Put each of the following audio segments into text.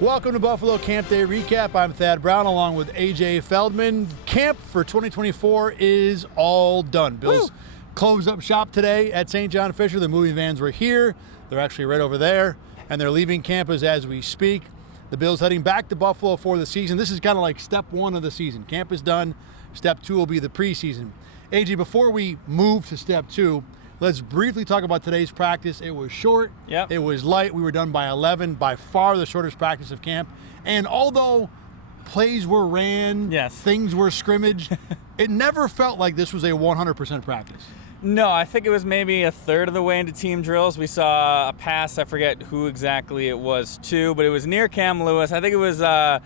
Welcome to Buffalo Campday Recap. I'm Thad Brown along with AJ Feldman. Camp for 2024 is all done. Bills closed up shop today at St. John Fisher. The movie vans were here. They're actually right over there, and they're leaving campus as we speak. The Bills heading back to Buffalo for the season. This is kind of like step one of the season. Camp is done. Step two will be the preseason. AJ, before we move to step two, let's briefly talk about today's practice. It was short. Yep. It was light. We were done by 11, by far the shortest practice of camp. And although plays were ran, things were scrimmaged, it never felt like this was a 100% practice. No, I think it was maybe a third of the way into team drills. We saw a pass, I forget who exactly it was to, but it was near Cam Lewis. I think it was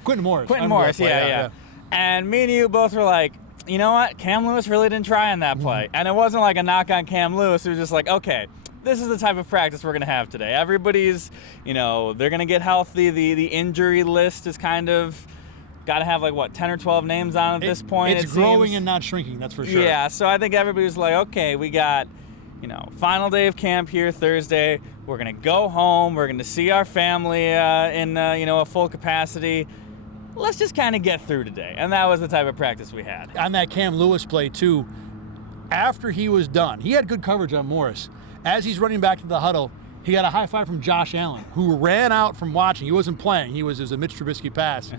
Quentin Morris. Quentin Morris, yeah. And me and you both were like, you know what? Cam Lewis really didn't try on that play. And it wasn't like a knock on Cam Lewis. It was just like, okay, this is the type of practice we're going to have today. Everybody's, they're going to get healthy. The injury list is kind of got to have 10 or 12 names on at this point. It's growing and not shrinking, that's for sure. Yeah, so I think everybody's like, okay, we got, final day of camp here Thursday. We're going to go home. We're going to see our family in, a full capacity. Let's just kind of get through today. And that was the type of practice we had. On that Cam Lewis play, too, after he was done, he had good coverage on Morris. As he's running back to the huddle, he got a high five from Josh Allen, who ran out from watching. He wasn't playing. It was a Mitch Trubisky pass.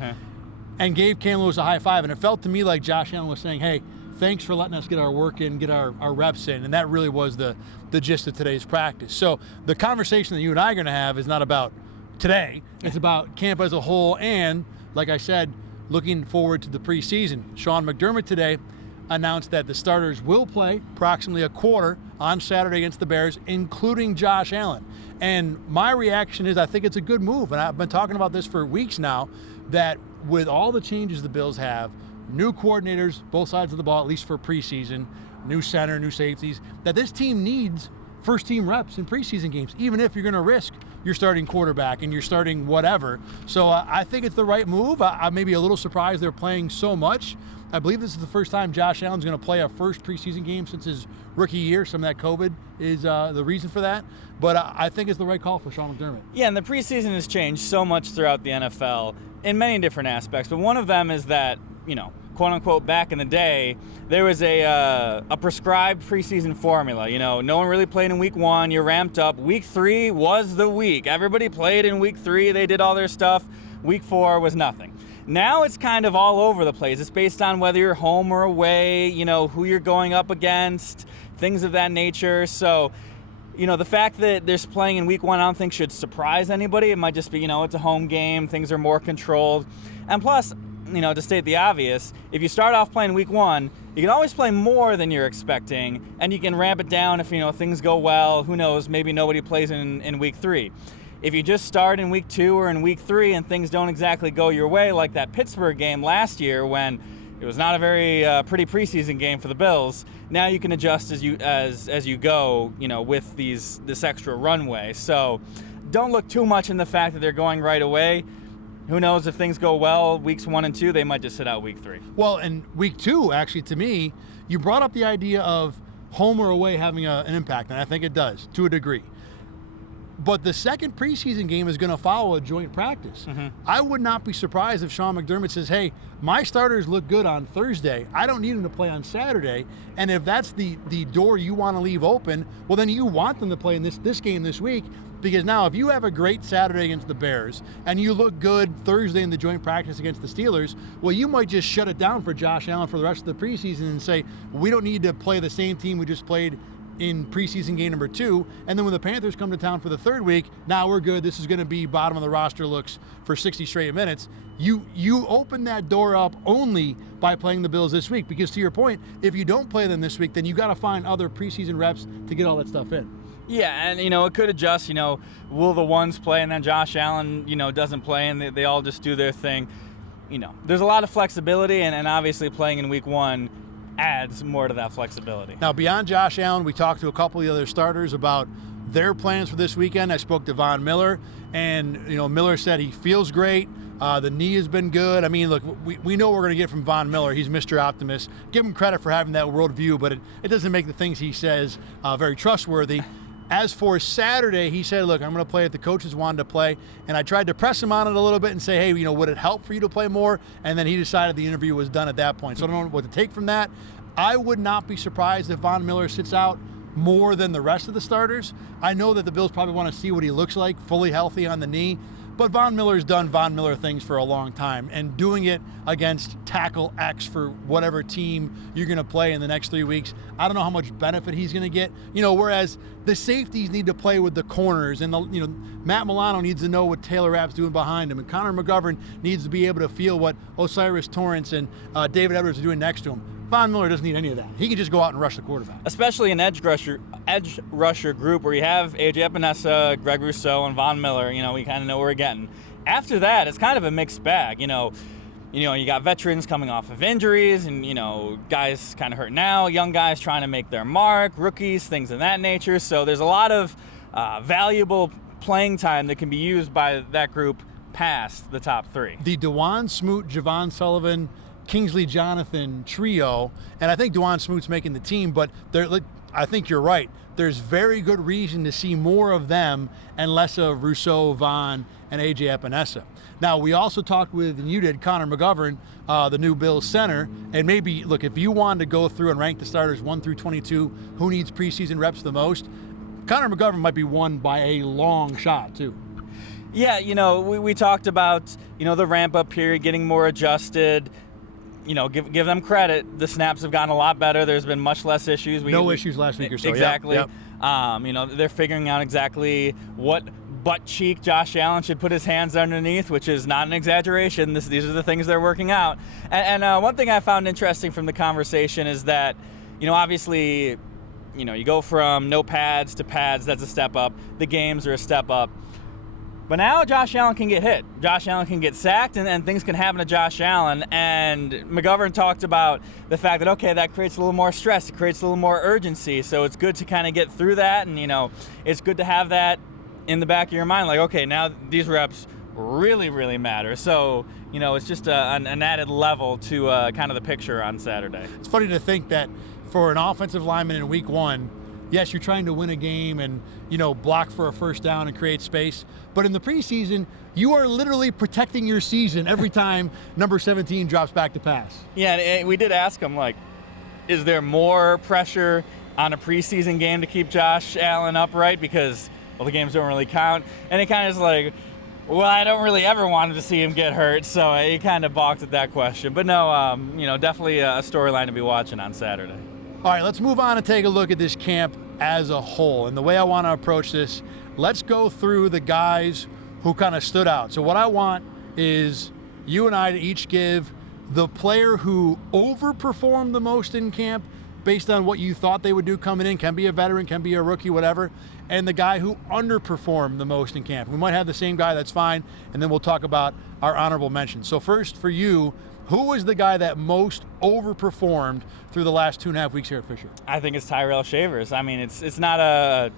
And gave Cam Lewis a high five. And it felt to me like Josh Allen was saying, hey, thanks for letting us get our work in, get our reps in. And that really was the gist of today's practice. So the conversation that you and I are going to have is not about today. It's about camp as a whole and, like I said, looking forward to the preseason. Sean McDermott today announced that the starters will play approximately a quarter on Saturday against the Bears, including Josh Allen. And my reaction is I think it's a good move. And I've been talking about this for weeks now, that with all the changes the Bills have, new coordinators, both sides of the ball, at least for preseason, new center, new safeties, that this team needs first-team reps in preseason games, even if you're going to risk your starting quarterback and you're starting whatever. So I think it's the right move. I may be a little surprised they're playing so much. I believe this is the first time Josh Allen's going to play a first preseason game since his rookie year. Some of that COVID is the reason for that. But I think it's the right call for Sean McDermott. Yeah, and the preseason has changed so much throughout the NFL in many different aspects. But one of them is that, quote-unquote, back in the day, there was a prescribed preseason formula. No one really played in week one. You're ramped up. Week 3 was the week. Everybody played in week 3. They did all their stuff. Week 4 was nothing. Now it's kind of all over the place. It's based on whether you're home or away, who you're going up against, things of that nature. So, the fact that they're playing in week 1, I don't think should surprise anybody. It might just be, it's a home game. Things are more controlled. And plus, to state the obvious, if you start off playing week 1, you can always play more than you're expecting, and you can ramp it down if, things go well. Who knows? Maybe nobody plays in week 3. If you just start in week 2 or in week 3 and things don't exactly go your way, like that Pittsburgh game last year when it was not a very pretty preseason game for the Bills, now you can adjust as you go, with this extra runway. So don't look too much in the fact that they're going right away. Who knows, if things go well, weeks 1 and 2, they might just sit out week 3. Well, and week 2, actually, to me, you brought up the idea of home or away having an impact, and I think it does, to a degree. But the second preseason game is going to follow a joint practice. I would not be surprised if Sean McDermott says, hey, my starters look good on Thursday. I don't need them to play on Saturday. And if that's the door you want to leave open, well, then you want them to play in this game this week. Because now if you have a great Saturday against the Bears and you look good Thursday in the joint practice against the Steelers, well, you might just shut it down for Josh Allen for the rest of the preseason and say, we don't need to play the same team we just played in preseason game number 2, and then when the Panthers come to town for the 3rd week, now we're good. This is going to be bottom of the roster looks for 60 straight minutes. You open that door up only by playing the Bills this week, because to your point, if you don't play them this week, then you got to find other preseason reps to get all that stuff in. Yeah, and it could adjust. Will the ones play, and then Josh Allen, doesn't play, and they all just do their thing. There's a lot of flexibility, and obviously playing in week 1 adds more to that flexibility. Now, beyond Josh Allen, we talked to a couple of the other starters about their plans for this weekend. I spoke to Von Miller, and Miller said he feels great. The knee has been good. I mean, look, we know what we're going to get from Von Miller. He's Mr. Optimist. Give him credit for having that worldview, but it doesn't make the things he says very trustworthy. As for Saturday, he said, look, I'm going to play if the coaches wanted to play. And I tried to press him on it a little bit and say, hey, would it help for you to play more? And then he decided the interview was done at that point. So I don't know what to take from that. I would not be surprised if Von Miller sits out more than the rest of the starters. I know that the Bills probably want to see what he looks like, fully healthy on the knee. But Von Miller's done Von Miller things for a long time, and doing it against tackle X for whatever team you're going to play in the next 3 weeks, I don't know how much benefit he's going to get. Whereas the safeties need to play with the corners, and Matt Milano needs to know what Taylor Rapp's doing behind him, and Connor McGovern needs to be able to feel what Osiris Torrance and David Edwards are doing next to him. Von Miller doesn't need any of that. He can just go out and rush the quarterback. Especially an edge rusher group where you have A.J. Epinesa, Greg Rousseau, and Von Miller. We kind of know where we're getting. After that, it's kind of a mixed bag. You got veterans coming off of injuries, and guys kind of hurt now. Young guys trying to make their mark, rookies, things of that nature. So there's a lot of valuable playing time that can be used by that group past the top three. The DeJuan Smoot, Javon Sullivan, Kingsley Jonathan trio, and I think DeJuan Smoot's making the team, but I think you're right. There's very good reason to see more of them and less of Rousseau, Vaughn, and A.J. Epinesa. Now, we also talked with, and you did, Connor McGovern, the new Bills center, and maybe, look, if you wanted to go through and rank the starters 1 through 22, who needs preseason reps the most, Connor McGovern might be one by a long shot, too. Yeah, we talked about, the ramp-up period, getting more adjusted. Give them credit. The snaps have gotten a lot better. There's been much less issues. No issues last week or so. Exactly. Yep. They're figuring out exactly what butt cheek Josh Allen should put his hands underneath, which is not an exaggeration. These are the things they're working out. And one thing I found interesting from the conversation is that, obviously, you go from no pads to pads. That's a step up. The games are a step up. But now Josh Allen can get hit. Josh Allen can get sacked, and things can happen to Josh Allen. And McGovern talked about the fact that, okay, that creates a little more stress. It creates a little more urgency. So it's good to kind of get through that. And, it's good to have that in the back of your mind. Like, okay, now these reps really, really matter. So, it's just an added level to kind of the picture on Saturday. It's funny to think that for an offensive lineman in week one, yes, you're trying to win a game and, block for a first down and create space. But in the preseason, you are literally protecting your season every time number 17 drops back to pass. Yeah, and we did ask him, is there more pressure on a preseason game to keep Josh Allen upright? Because, the games don't really count. And it kind of is like, well, I don't really ever want to see him get hurt. So he kind of balked at that question. But no, definitely a storyline to be watching on Saturday. All right, let's move on and take a look at this camp as a whole. And the way I want to approach this, let's go through the guys who kind of stood out. So what I want is you and I to each give the player who overperformed the most in camp based on what you thought they would do coming in. Can be a veteran, can be a rookie, whatever. And the guy who underperformed the most in camp. We might have the same guy, that's fine. And then we'll talk about our honorable mentions. So first for you, who was the guy that most overperformed through the last 2.5 weeks here at Fisher? I think it's Tyrell Shavers. I mean, it's not a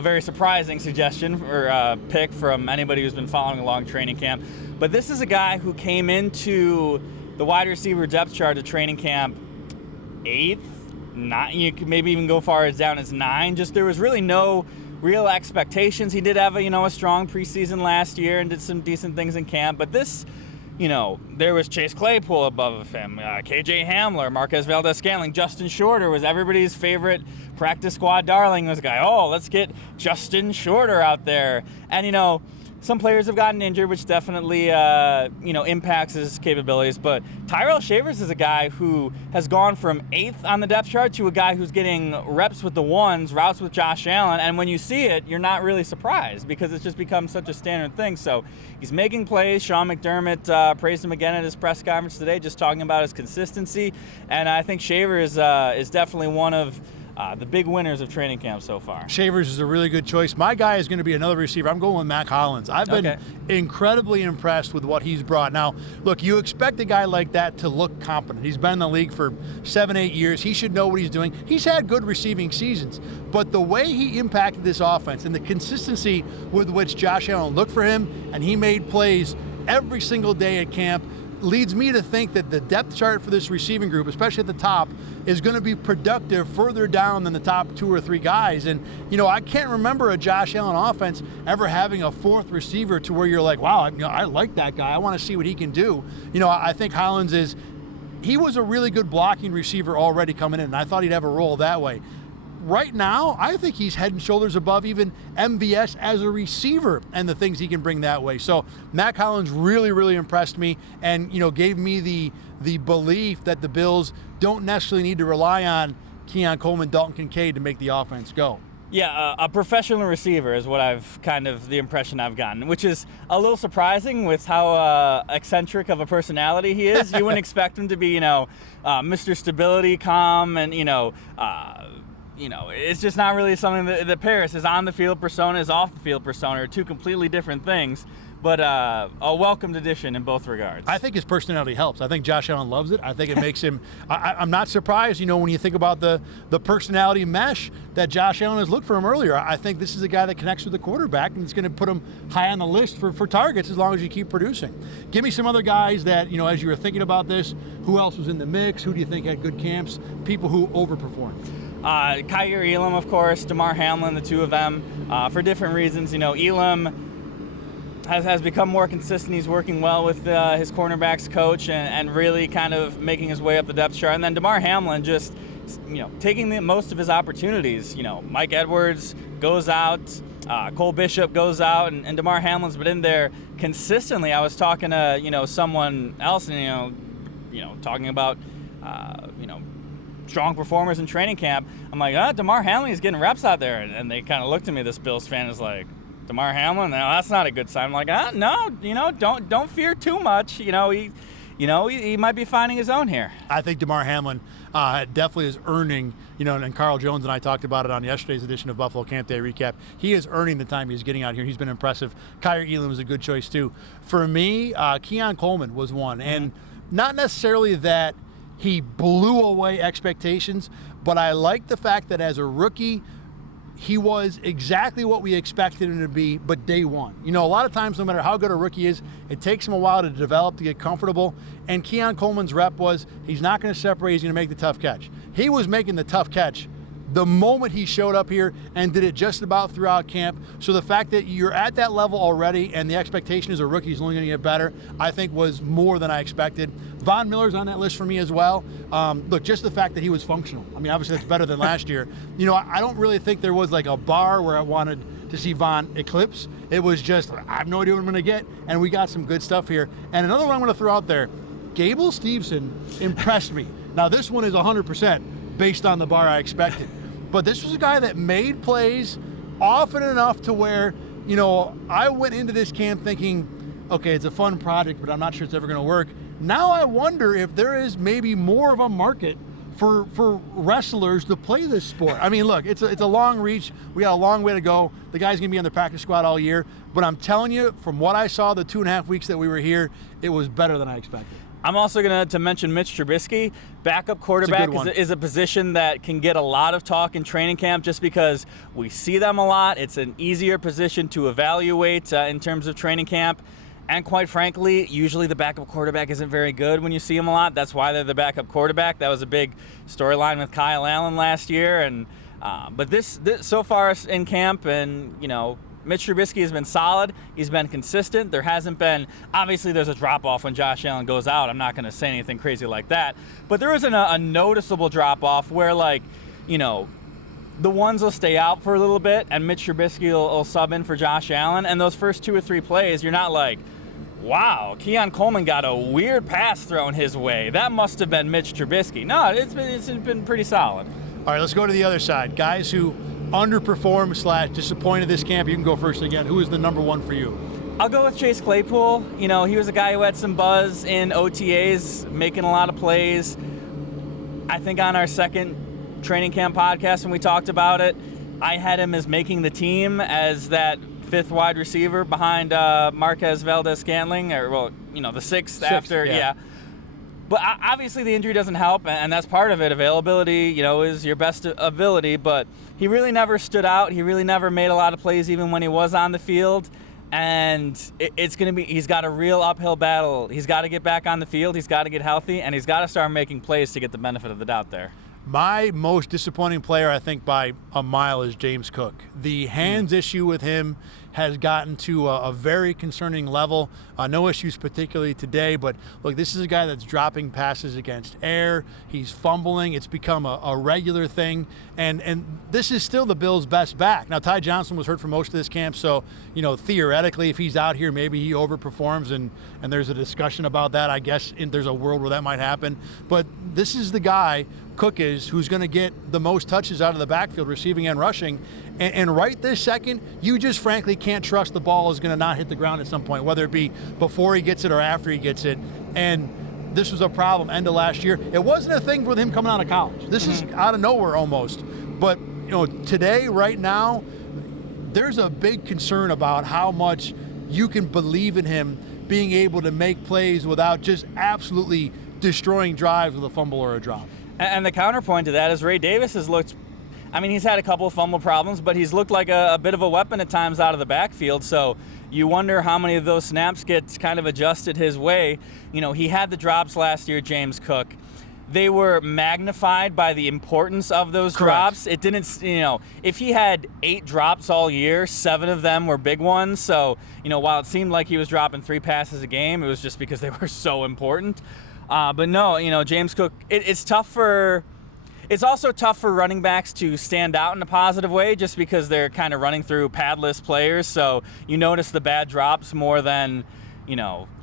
very surprising suggestion or pick from anybody who's been following along training camp. But this is a guy who came into the wide receiver depth chart of training camp 8th, 9. You could maybe even go far as down as 9. Just there was really no real expectations. He did have a strong preseason last year and did some decent things in camp. But this, there was Chase Claypool above him, KJ Hamler, Marquez Valdez-Scantling, Justin Shorter was everybody's favorite practice squad darling. Was a guy, let's get Justin Shorter out there. And, some players have gotten injured, which definitely, impacts his capabilities. But Tyrell Shavers is a guy who has gone from 8th on the depth chart to a guy who's getting reps with the ones, routes with Josh Allen. And when you see it, you're not really surprised because it's just become such a standard thing. So he's making plays. Sean McDermott praised him again at his press conference today, just talking about his consistency. And I think Shavers is definitely one of the big winners of training camp so far. Shavers is a really good choice. My guy is going to be another receiver. I'm going with Mac Hollins. I've been incredibly impressed with what he's brought. Now, look, you expect a guy like that to look competent. He's been in the league for 7-8 years. He should know what he's doing. He's had good receiving seasons. But the way he impacted this offense and the consistency with which Josh Allen looked for him, and he made plays every single day at camp, leads me to think that the depth chart for this receiving group, especially at the top, is going to be productive further down than the top 2 or 3 guys. And, I can't remember a Josh Allen offense ever having a 4th receiver to where you're like, wow, I like that guy. I want to see what he can do. I think Hollins he was a really good blocking receiver already coming in, and I thought he'd have a role that way. Right now, I think he's head and shoulders above even MVS as a receiver and the things he can bring that way. So Mac Hollins really, really impressed me and, gave me the belief that the Bills don't necessarily need to rely on Keon Coleman, Dalton Kincaid to make the offense go. Yeah, a professional receiver is what the impression I've gotten, which is a little surprising with how eccentric of a personality he is. You wouldn't expect him to be, Mr. Stability, calm, and, it's just not really something that pairs. His on-the-field persona, his off-the-field persona are 2 completely different things, but a welcomed addition in both regards. I think his personality helps. I think Josh Allen loves it. I think it makes him I'm not surprised, when you think about the personality mesh that Josh Allen has looked for him earlier. I think this is a guy that connects with the quarterback, and it's going to put him high on the list for targets as long as you keep producing. Give me some other guys that, as you were thinking about this, who else was in the mix? Who do you think had good camps? People who overperformed? Kaiir Elam, of course, Damar Hamlin, the 2 of them, for different reasons. Elam has become more consistent. He's working well with his cornerbacks coach and really kind of making his way up the depth chart. And then Damar Hamlin just, taking most of his opportunities. Mike Edwards goes out, Cole Bishop goes out, and Damar Hamlin's been in there consistently. I was talking to, someone else, and, talking about, strong performers in training camp. I'm like, Damar Hamlin is getting reps out there. And they kind of looked at me, this Bills fan is like, Damar Hamlin? No, that's not a good sign. I'm like, no, don't fear too much. He might be finding his own here. I think Damar Hamlin definitely is earning, and Carl Jones and I talked about it on yesterday's edition of Buffalo Campday Recap. He is earning the time he's getting out here. He's been impressive. Kaiir Elam is a good choice too. For me, Keon Coleman was one. And not necessarily that he blew away expectations, but I like the fact that as a rookie, he was exactly what we expected him to be, but day one. A lot of times, no matter how good a rookie is, it takes him a while to develop, to get comfortable. And Keon Coleman's rep was, he's not going to separate, he's going to make the tough catch. He was making the tough catch the moment he showed up here and did it just about throughout camp. So the fact that you're at that level already and the expectation is a rookie is only going to get better, I think was more than I expected. Von Miller's on that list for me as well. Look, just the fact that he was functional. I mean, obviously that's better than last year. I don't really think there was like a bar where I wanted to see Von eclipse. It was just, I have no idea what I'm going to get, and we got some good stuff here. And another one I'm going to throw out there, Gable Steveson impressed me. Now this one is 100% based on the bar I expected. But this was a guy that made plays often enough to where, I went into this camp thinking, okay, it's a fun project, but I'm not sure it's ever going to work. Now I wonder if there is maybe more of a market for wrestlers to play this sport. I mean, look, it's a long reach. We got a long way to go. The guy's going to be on the practice squad all year. But I'm telling you, from what I saw the 2.5 weeks that we were here, it was better than I expected. I'm also going to mention Mitch Trubisky. Backup quarterback is a position that can get a lot of talk in training camp just because we see them a lot. It's an easier position to evaluate in terms of training camp. And quite frankly, usually the backup quarterback isn't very good when you see them a lot. That's why they're the backup quarterback. That was a big storyline with Kyle Allen last year. And but this so far in camp, and Mitch Trubisky has been solid. He's been consistent. There hasn't been, obviously there's a drop-off when Josh Allen goes out. I'm not going to say anything crazy like that. But there isn't a noticeable drop-off where, the ones will stay out for a little bit and Mitch Trubisky will sub in for Josh Allen. And those first 2 or 3 plays, you're not like, wow, Keon Coleman got a weird pass thrown his way. That must have been Mitch Trubisky. No, it's been pretty solid. All right, let's go to the other side. Guys who underperformed / disappointed this camp. You can go first again. Who is the number one for you? I'll go with Chase Claypool. He was a guy who had some buzz in OTAs, making a lot of plays. I think on our second training camp podcast when we talked about it, I had him as making the team as that 5th wide receiver behind Marquez Valdez-Scantling, or the sixth after, yeah. But obviously the injury doesn't help, and that's part of it. Availability, is your best ability, but he really never stood out. He really never made a lot of plays even when he was on the field. And it's going to be, he's got a real uphill battle. He's got to get back on the field. He's got to get healthy, and he's got to start making plays to get the benefit of the doubt there. My most disappointing player, I think, by a mile is James Cook. The hands issue with him has gotten to a very concerning level. No issues particularly today, but look, this is a guy that's dropping passes against air. He's fumbling. It's become a regular thing, and this is still the Bills' best back. Now, Ty Johnson was hurt for most of this camp, so theoretically, if he's out here, maybe he overperforms, and there's a discussion about that. I guess there's a world where that might happen, but this is the guy, Cook is, who's going to get the most touches out of the backfield, receiving and rushing. And right this second, you just frankly can't trust the ball is going to not hit the ground at some point, whether it be before he gets it or after he gets it. And this was a problem end of last year. It wasn't a thing with him coming out of college. This is out of nowhere almost. But today, right now, there's a big concern about how much you can believe in him being able to make plays without just absolutely destroying drives with a fumble or a drop. And the counterpoint to that is Ray Davis has looked, he's had a couple of fumble problems, but he's looked like a bit of a weapon at times out of the backfield. So you wonder how many of those snaps get kind of adjusted his way. He had the drops last year, James Cook. They were magnified by the importance of those drops. It didn't, if he had 8 drops all year, 7 of them were big ones. So, while it seemed like he was dropping 3 passes a game, it was just because they were so important. But no, James Cook, it's tough for... It's also tough for running backs to stand out in a positive way just because they're kind of running through padless players. So you notice the bad drops more than,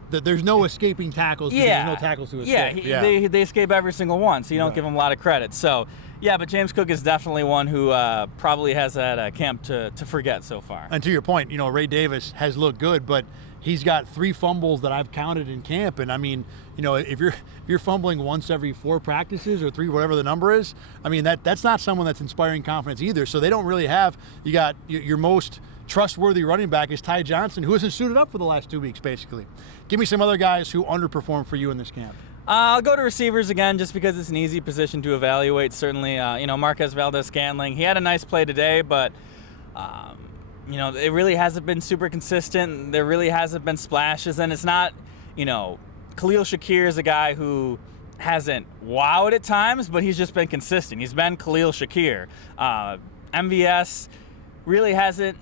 There's no escaping tackles because there's no tackles to escape. They escape every single one, so you don't give them a lot of credit. So, but James Cook is definitely one who probably has that camp to forget so far. And to your point, Ray Davis has looked good, but he's got 3 fumbles that I've counted in camp. And if you're fumbling once every 4 practices or 3, whatever the number is, that's not someone that's inspiring confidence either. So they don't really have. You got your most trustworthy running back is Ty Johnson, who hasn't suited up for the last 2 weeks, basically. Give me some other guys who underperformed for you in this camp. I'll go to receivers again just because it's an easy position to evaluate. Certainly, Marquez Valdez-Scantling. He had a nice play today, but it really hasn't been super consistent. There really hasn't been splashes, and it's not, Khalil Shakir is a guy who hasn't wowed at times, but he's just been consistent. He's been Khalil Shakir. MVS really hasn't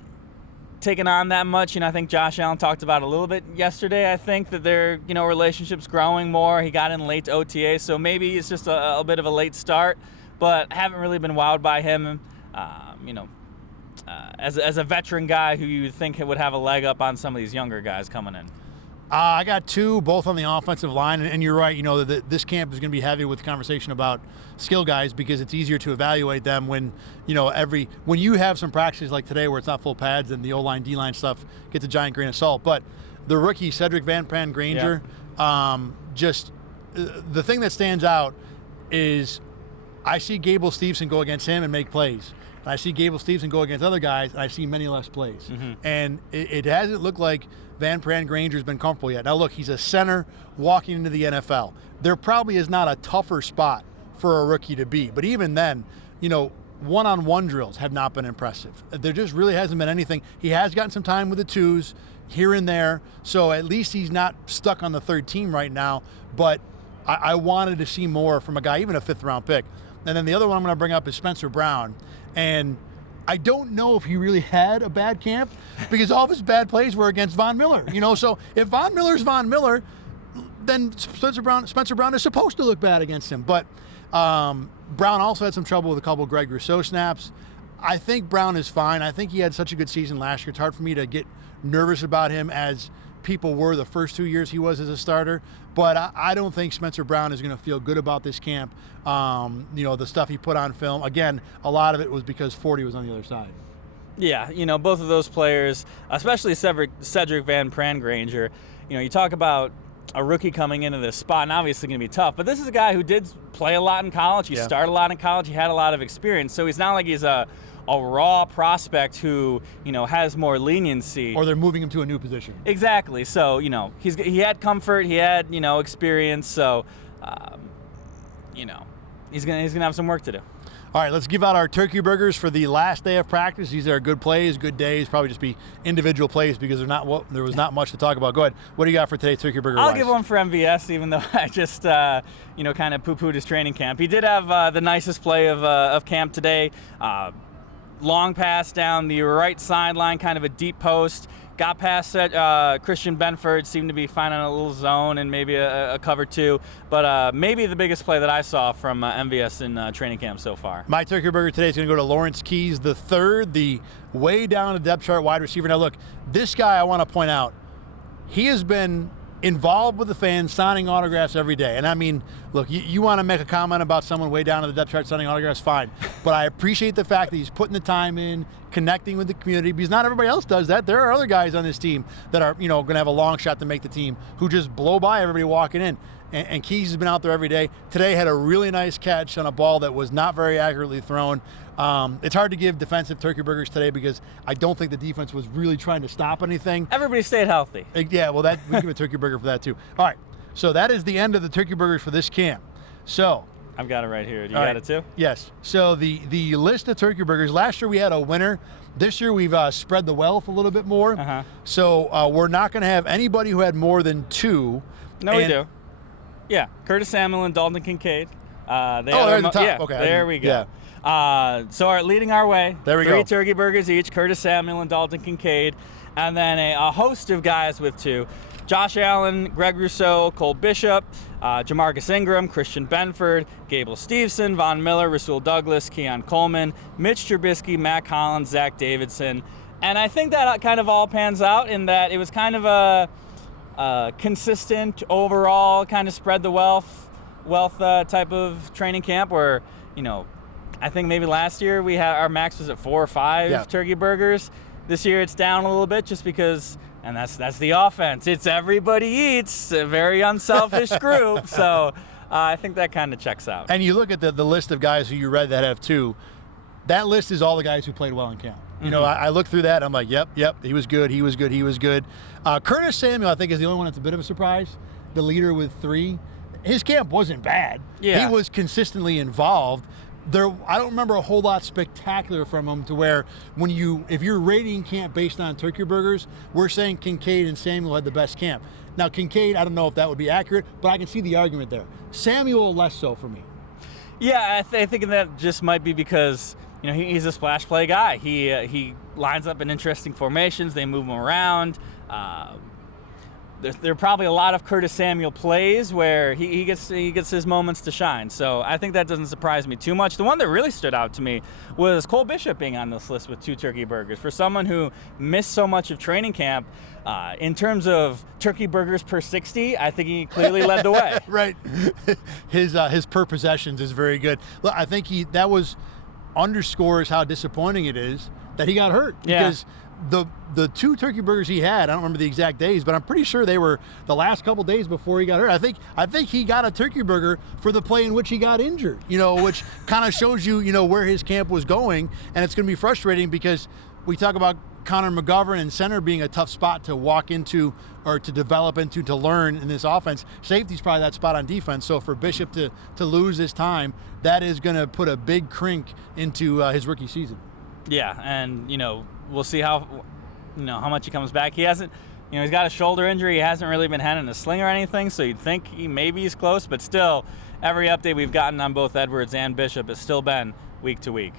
taken on that much. I think Josh Allen talked about it a little bit yesterday. I think that their, relationship's growing more. He got in late to OTA, so maybe it's just a bit of a late start, but haven't really been wowed by him. As a veteran guy who you think would have a leg up on some of these younger guys coming in. I got 2, both on the offensive line, and you're right. This camp is going to be heavy with conversation about skill guys because it's easier to evaluate them when when you have some practices like today where it's not full pads and the O-line, D-line stuff gets a giant grain of salt. But the rookie Cedric Van Pran Granger, just the thing that stands out is I see Gable Steveson go against him and make plays. And I see Gable Steveson go against other guys, and I see many less plays. And it hasn't looked like Van Pran Granger's been comfortable yet. Now, look, he's a center walking into the NFL. There probably is not a tougher spot for a rookie to be. But even then, one-on-one drills have not been impressive. There just really hasn't been anything. He has gotten some time with the 2s here and there, so at least he's not stuck on the 3rd team right now. But I wanted to see more from a guy, even a 5th-round pick. And then the other one I'm going to bring up is Spencer Brown. And I don't know if he really had a bad camp because all of his bad plays were against Von Miller. So if Von Miller's Von Miller, then Spencer Brown is supposed to look bad against him. But Brown also had some trouble with a couple of Greg Rousseau snaps. I think Brown is fine. I think he had such a good season last year. It's hard for me to get nervous about him as people were the first 2 years he was as a starter. But I don't think Spencer Brown is going to feel good about this camp. The stuff he put on film, again, a lot of it was because 40 was on the other side. Yeah, both of those players, especially Cedric Van Pran Granger, you talk about a rookie coming into this spot, and obviously going to be tough. But this is a guy who did play a lot in college. He started a lot in college. He had a lot of experience. So he's not like he's a raw prospect who, has more leniency. Or they're moving him to a new position. Exactly. So, he had comfort. He had, experience. So, he's gonna have some work to do. All right, let's give out our turkey burgers for the last day of practice. These are good plays, good days, probably just be individual plays because there was not much to talk about. Go ahead. What do you got for today's turkey burger? I'll give one for MVS, even though I just, kind of poo-pooed his training camp. He did have the nicest play of camp today. Long pass down the right sideline, kind of a deep post. Got past Christian Benford, seemed to be finding a little zone and maybe a cover two. But maybe the biggest play that I saw from MVS in training camp so far. My turkey burger today is going to go to Lawrence Keys III, the way down the depth chart wide receiver. Now look, this guy I want to point out, he has been involved with the fans, signing autographs every day. And I mean, look, you want to make a comment about someone way down in the depth chart signing autographs, fine. But I appreciate the fact that he's putting the time in, connecting with the community, because not everybody else does that. There are other guys on this team that are, going to have a long shot to make the team who just blow by everybody walking in. And Keys has been out there every day. Today had a really nice catch on a ball that was not very accurately thrown. It's hard to give defensive turkey burgers today because I don't think the defense was really trying to stop anything. Everybody stayed healthy. Yeah, well, we give a turkey burger for that too. All right, so that is the end of the turkey burgers for this camp. So I've got it right here. Do you got it too? Yes. So the list of turkey burgers. Last year we had a winner. This year we've spread the wealth a little bit more. So we're not going to have anybody who had more than two. No, we do. Yeah, Curtis Samuel and Dalton Kincaid. They're at the top. Yeah, okay, there we go. Yeah. So leading our way, there we three go. turkey burgers each, Curtis Samuel and Dalton Kincaid, and then a host of guys with two. Josh Allen, Greg Rousseau, Cole Bishop, Jamarcus Ingram, Christian Benford, Gable Steveson, Von Miller, Rasul Douglas, Keon Coleman, Mitch Trubisky, Matt Collins, Zach Davidson. And I think that kind of all pans out in that it was kind of a consistent overall kind of spread the wealth type of training camp where, I think maybe last year we had our max was at 4 or 5 turkey burgers. This year it's down a little bit just because, and that's the offense. It's everybody eats, a very unselfish group. So I think that kind of checks out. And you look at the list of guys who you read that have two. That list is all the guys who played well in camp. I look through that, I'm like, yep, he was good. Curtis Samuel, I think, is the only one that's a bit of a surprise. The leader with 3. His camp wasn't bad. Yeah. He was consistently involved. I don't remember a whole lot spectacular from him to where if you're rating camp based on turkey burgers, we're saying Kincaid and Samuel had the best camp. Now, Kincaid, I don't know if that would be accurate, but I can see the argument there. Samuel, less so for me. Yeah, I think that just might be because he's a splash play guy. He lines up in interesting formations. They move him around. There are probably a lot of Curtis Samuel plays where he gets his moments to shine. So I think that doesn't surprise me too much. The one that really stood out to me was Cole Bishop being on this list with 2 turkey burgers. For someone who missed so much of training camp, in terms of turkey burgers per 60, I think he clearly led the way. Right. His per possessions is very good. Look, I think that underscores how disappointing it is that he got hurt. Because the 2 turkey burgers he had, I don't remember the exact days, but I'm pretty sure they were the last couple days before he got hurt. I think he got a turkey burger for the play in which he got injured, which kind of shows you, where his camp was going. And it's going to be frustrating because we talk about Connor McGovern and center being a tough spot to walk into or to develop into, to learn in this offense. Safety's probably that spot on defense. So for Bishop to lose his time, that is going to put a big crink into his rookie season. Yeah, and we'll see how much he comes back. He hasn't, he's got a shoulder injury. He hasn't really been handing a sling or anything, so you'd think maybe he's close, but still, every update we've gotten on both Edwards and Bishop has still been week to week.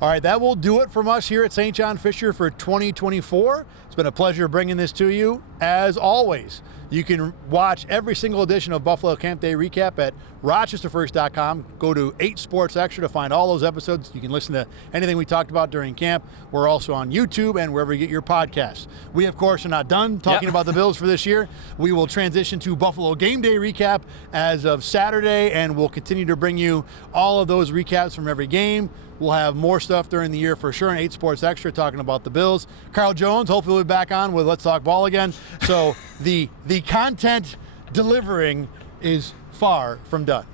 All right, that will do it from us here at St. John Fisher for 2024. It's been a pleasure bringing this to you. As always, you can watch every single edition of Buffalo Campday Recap at rochesterfirst.com. Go to 8 Sports Extra to find all those episodes. You can listen to anything we talked about during camp. We're also on YouTube and wherever you get your podcasts. We, of course, are not done talking about the Bills for this year. We will transition to Buffalo Game Day Recap as of Saturday, and we'll continue to bring you all of those recaps from every game. We'll have more stuff during the year for sure in 8 Sports Extra talking about the Bills. Carl Jones, hopefully we'll be back on with Let's Talk Ball again. So the content delivering is far from done.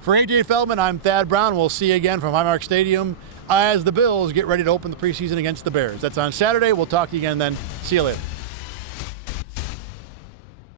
For AJ Feldman, I'm Thad Brown. We'll see you again from Highmark Stadium as the Bills get ready to open the preseason against the Bears. That's on Saturday. We'll talk to you again then. See you later.